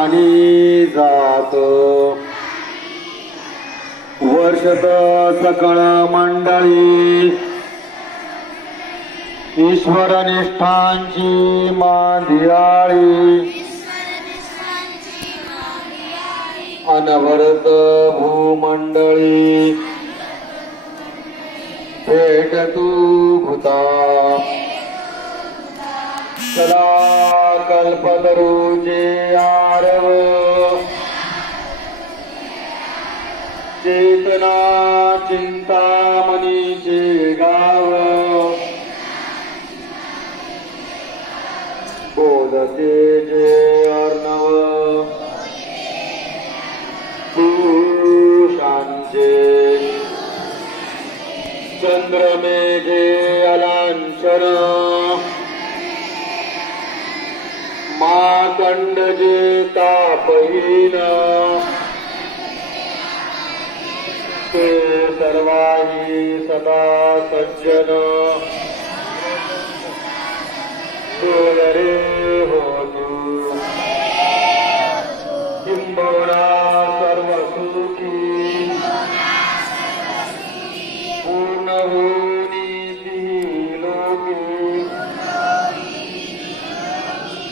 आणि जात वर्षत सकळ मंडळी ईश्वर निष्ठांची मांदियाळी अनवरत भूमंडळी भेट तू भूता सदा कल्पतरुजे आरव चेतना चिंतामणीचे गाव बोलते जे अर्णव पुरुषांचे चंद्रमेघे अलांछन माकंड जे तापहीन ते सर्वाही सदा सज्जन रे हो तू किंबहुना सर्व सुखी पूर्ण होनी लोके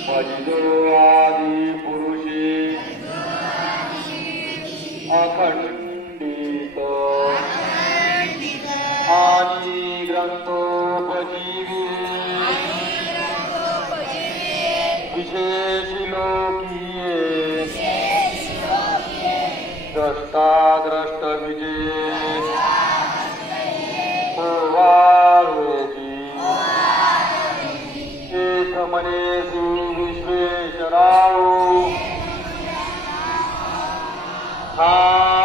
भजतो आदि पुरुषे अखंडित आणि ग्रंथोपजीवी विशेष लोकीये द्रष्टा द्रष्ट विजय होवावेजी एक मनेसी विश्वेश्वराव हा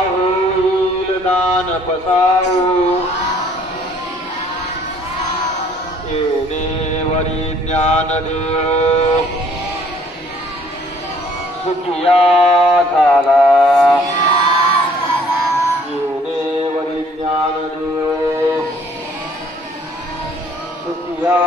होईल दान पसाऊ येणे वरी ज्ञान देव सुखिया झाला येणे वरी ज्ञान देव सुखिया